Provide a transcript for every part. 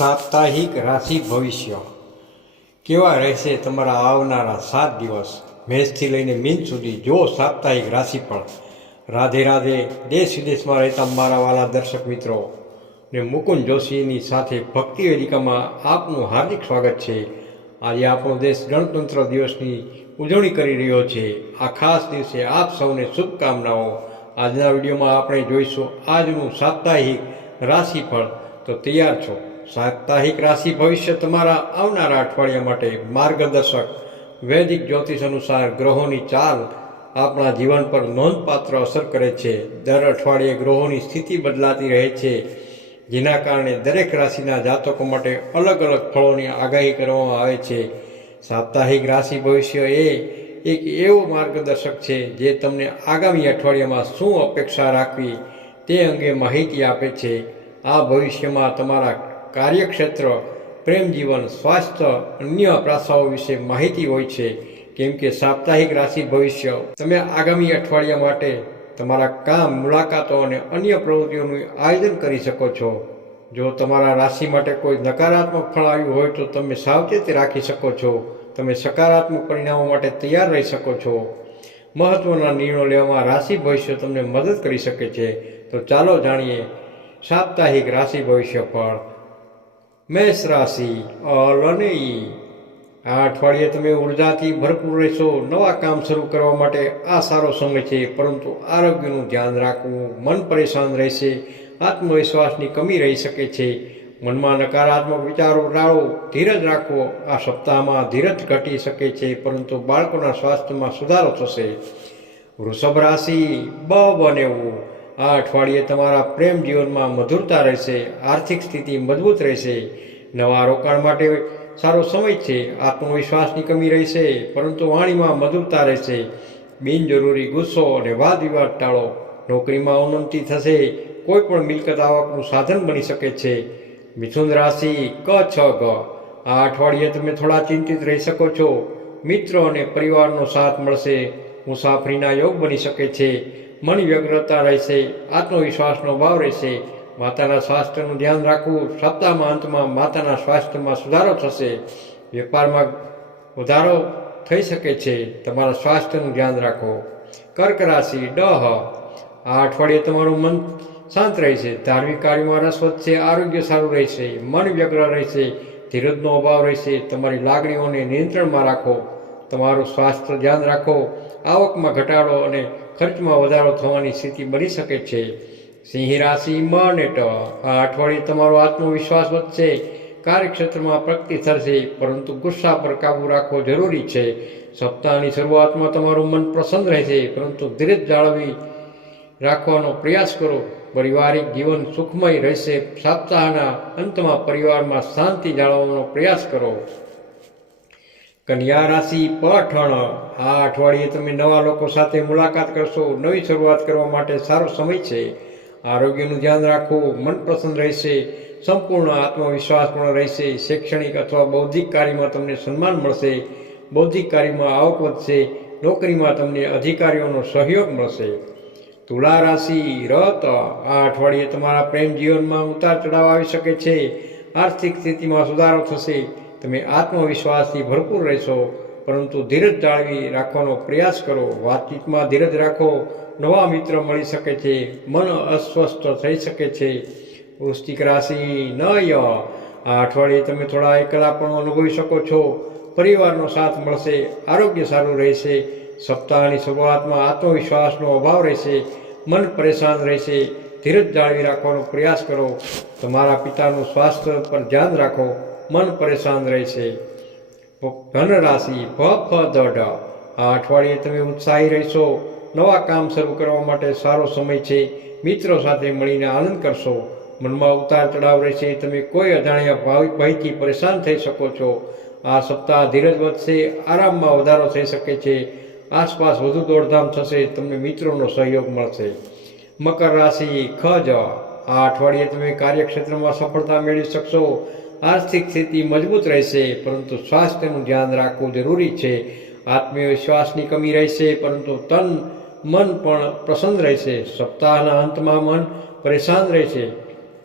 સાપ્તાહિક રાશિ ભવિષ્ય. કેવા રહેશે તમારા આવનારા સાત દિવસ? મેષથી લઈને મીન સુધી જો સાપ્તાહિક રાશિફળ રાધે રાધે દેશ વિદેશમાં રહેતા મારા વાલા દર્શક મિત્રો ને મુકુંદ જોશીની સાથે ભક્તિ વેદિકામાં આપનું હાર્દિક સ્વાગત છે. આજે આપણો દેશ ગણતંત્ર દિવસની ઉજવણી કરી રહ્યો છે. આ ખાસ દિવસે આપ સૌને શુભકામનાઓ. આજના વિડીયોમાં આપણે જોઈશું આજનું સાપ્તાહિક રાશિફળ તો તૈયાર છો? સાપ્તાહિક રાશિ ભવિષ્ય તમારા આવનારા અઠવાડિયા માટે માર્ગદર્શક. વૈદિક જ્યોતિષ અનુસાર ગ્રહોની ચાલ આપણા જીવન પર નોંધપાત્ર અસર કરે છે. દર અઠવાડિયે ગ્રહોની સ્થિતિ બદલાતી રહે છે. જેના કારણે દરેક રાશિના જાતકો માટે અલગ અલગ ફળોની આગાહી કરવામાં આવે છે. સાપ્તાહિક રાશિ ભવિષ્ય એ એક એવો માર્ગદર્શક છે જે તમને આગામી અઠવાડિયામાં શું અપેક્ષા રાખવી તે અંગે માહિતી આપે છે. આ ભવિષ્યમાં તમારા કાર્યક્ષેત્ર, પ્રેમ જીવન, સ્વાસ્થ્ય, અન્ય પાસાઓ વિશે માહિતી હોય છે, કેમ કે સાપ્તાહિક રાશિ ભવિષ્ય. તમે આગામી અઠવાડિયા માટે તમારા કામ, મુલાકાતો અને અન્ય પ્રવૃત્તિઓનું આયોજન કરી શકો છો. જો તમારા રાશિ માટે કોઈ નકારાત્મક ફળ આવ્યું હોય તો તમે સાવચેતી રાખી શકો છો. તમે સકારાત્મક પરિણામો માટે તૈયાર રહી શકો છો. મહત્વના નિર્ણયો લેવામાં રાશિ ભવિષ્ય તમને મદદ કરી શકે છે. તો ચાલો જાણીએ સાપ્તાહિક રાશિ ભવિષ્ય ફળ. મેષ રાશિ અલ ઈ. આ અઠવાડિયે તમે ઉર્જાથી ભરપૂર રહેશો, નવા કામ શરૂ કરવા માટે આ સારો સમય છે, પરંતુ આરોગ્યનું ધ્યાન રાખવું મન પરેશાન રહેશે, આત્મવિશ્વાસની કમી રહી શકે છે. મનમાં નકારાત્મક વિચારો ટાળો, ધીરજ રાખવો આ સપ્તાહમાં ધીરજ ઘટી શકે છે, પરંતુ બાળકોના સ્વાસ્થ્યમાં સુધારો થશે. વૃષભ રાશિ બ બનેવું આ અઠવાડિયે તમારા પ્રેમ જીવનમાં મધુરતા રહેશે, આર્થિક સ્થિતિ મજબૂત રહેશે. નવા રોકાણ માટે સારો સમય છે, આત્મવિશ્વાસની કમી રહેશે, પરંતુ વાણીમાં મધુરતા રહેશે. બિનજરૂરી ગુસ્સો અને વાદ વિવાદ ટાળો. નોકરીમાં ઉન્નતિ થશે, કોઈ પણ મિલકત આવકનું સાધન બની શકે છે. મિથુન રાશિ ક છ ગ. આ અઠવાડિયે તમે થોડા ચિંતિત રહી શકો છો. મિત્રો અને પરિવારનો સાથ મળશે. મુસાફરીના યોગ બની શકે છે. મન વ્યગ્રતા રહેશે, આત્મવિશ્વાસનો ભાવ રહેશે. માતાના સ્વાસ્થ્યનું ધ્યાન રાખવું સપ્તાહમાં, અંતમાં માતાના સ્વાસ્થ્યમાં સુધારો થશે. વેપારમાં વધારો થઈ શકે છે. તમારા સ્વાસ્થ્યનું ધ્યાન રાખો. કર્ક રાશિ, ડહ. આ અઠવાડિયે તમારું મન શાંત રહેશે. ધાર્મિક કાર્યમાં રસ વધશે, આરોગ્ય સારું રહેશે, મન વ્યગ્ર રહેશે, ધીરજનો અભાવ રહેશે. તમારી લાગણીઓને નિયંત્રણમાં રાખો. તમારું સ્વાસ્થ્ય ધ્યાન રાખો. આવકમાં ઘટાડો અને ખર્ચમાં વધારો થવાની સ્થિતિ બની શકે છે. સિંહ રાશિ મન એટ આ અઠવાડિયે તમારો આત્મવિશ્વાસ વધશે, કાર્યક્ષેત્રમાં પ્રગતિ થશે, પરંતુ ગુસ્સા પર કાબૂ રાખવો જરૂરી છે. સપ્તાહની શરૂઆતમાં તમારું મન પ્રસન્ન રહેશે, પરંતુ ધીરજ જાળવી રાખવાનો પ્રયાસ કરો. પારિવારિક જીવન સુખમય રહેશે. સપ્તાહના અંતમાં પરિવારમાં શાંતિ જાળવવાનો પ્રયાસ કરો. કન્યા રાશિ પઠણ આ અઠવાડિયે તમે નવા લોકો સાથે મુલાકાત કરશો. નવી શરૂઆત કરવા માટે સારો સમય છે. આરોગ્યનું ધ્યાન રાખવું મન પ્રસન્ન રહેશે. સંપૂર્ણ આત્મવિશ્વાસ પણ રહેશે. શૈક્ષણિક અથવા બૌદ્ધિક કાર્યમાં તમને સન્માન મળશે. બૌદ્ધિક કાર્યમાં આવક વધશે. નોકરીમાં તમને અધિકારીઓનો સહયોગ મળશે. તુલા રાશિ રત. આ અઠવાડિયે તમારા પ્રેમ જીવનમાં ઉતાર ચઢાવ આવી શકે છે. આર્થિક સ્થિતિમાં સુધારો થશે. તમે આત્મવિશ્વાસથી ભરપૂર રહેશો, પરંતુ ધીરજ જાળવી રાખવાનો પ્રયાસ કરો. વાતચીતમાં ધીરજ રાખો. નવા મિત્ર મળી શકે છે, મન અસ્વસ્થ થઈ શકે છે. વૃશ્ચિક રાશિ ન ય આ અઠવાડિયે તમે થોડા એકલા પણ અનુભવી શકો છો. પરિવારનો સાથ મળશે, આરોગ્ય સારું રહેશે. સપ્તાહની શરૂઆતમાં આત્મવિશ્વાસનો અભાવ રહેશે, મન પરેશાન રહેશે. ધીરજ જાળવી રાખવાનો પ્રયાસ કરો. તમારા પિતાનું સ્વાસ્થ્ય પર ધ્યાન રાખો. મન પરેશાન રહેશે ધન રાશિ ભ, ફ, દ આ અઠવાડિયે તમે ઉત્સાહી રહેશો. નવા કામ શરૂ કરવા માટે સારો સમય છે. મિત્રો સાથે મળીને આનંદ કરશો. મનમાં ઉતાર ચઢાવ રહેશે. તમે કોઈ અજાણ્યા ભાવિ, ભયથી પરેશાન થઈ શકો છો. આ સપ્તાહ ધીરજ વધશે, આરામમાં વધારો થઈ શકે છે. આસપાસ વધુ દોડધામ થશે, તમને મિત્રોનો સહયોગ મળશે. મકર રાશિ ખ, જ. આ અઠવાડિયે તમે કાર્યક્ષેત્રમાં સફળતા મેળવી શકશો. આર્થિક સ્થિતિ મજબૂત રહેશે, પરંતુ સ્વાસ્થ્યનું ધ્યાન રાખવું જરૂરી છે. આત્મવિશ્વાસની કમી રહેશે, પરંતુ તન, મન પણ પ્રસન્ન રહેશે. સપ્તાહના અંતમાં મન પરેશાન રહેશે.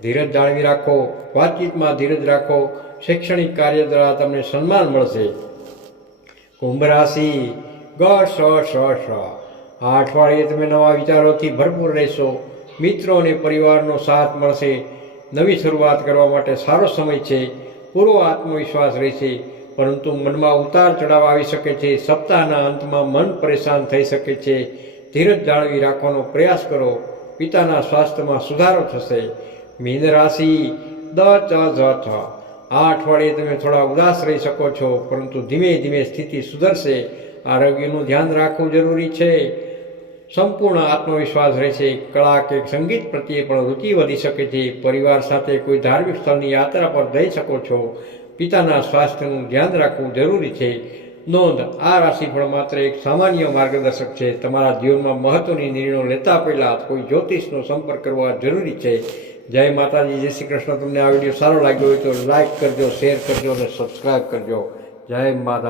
ધીરજ જાળવી રાખો, વાતચીતમાં ધીરજ રાખો. શૈક્ષણિક કાર્ય દ્વારા તમને સન્માન મળશે. કુંભ રાશિ, ગ, સ સ સ. આ અઠવાડિયે તમે નવા વિચારોથી ભરપૂર રહેશો. મિત્રો અને પરિવારનો સાથ મળશે. નવી શરૂઆત કરવા માટે સારો સમય છે, પૂરો આત્મવિશ્વાસ રહેશે, પરંતુ મનમાં ઉતાર ચઢાવ આવી શકે છે, સપ્તાહના અંતમાં મન પરેશાન થઈ શકે છે. ધીરજ જાળવી રાખવાનો પ્રયાસ કરો, પિતાના સ્વાસ્થ્યમાં સુધારો થશે. મીન રાશિ, દ ચ જ છ આ અઠવાડિયે તમે થોડા ઉદાસ રહી શકો છો, પરંતુ ધીમે ધીમે સ્થિતિ સુધરશે. આરોગ્યનું ધ્યાન રાખવું જરૂરી છે. સંપૂર્ણ આત્મવિશ્વાસ રહેશે કળા કે સંગીત પ્રત્યે પણ રુચિ વધી શકે છે. પરિવાર સાથે કોઈ ધાર્મિક સ્થળની યાત્રા પર જઈ શકો છો. પિતાના સ્વાસ્થ્યનું ધ્યાન રાખવું જરૂરી છે. નોંધ, આ રાશિફળ માત્ર એક સામાન્ય માર્ગદર્શક છે. તમારા જીવનમાં મહત્વની નિર્ણયો લેતા પહેલાં કોઈ જ્યોતિષનો સંપર્ક કરવા જરૂરી છે. જય માતાજી, જય શ્રી કૃષ્ણ. તમને આ વીડિયો સારો લાગ્યો હોય તો લાઈક કરજો, શેર કરજો અને સબસ્ક્રાઈબ કરજો. જય માતા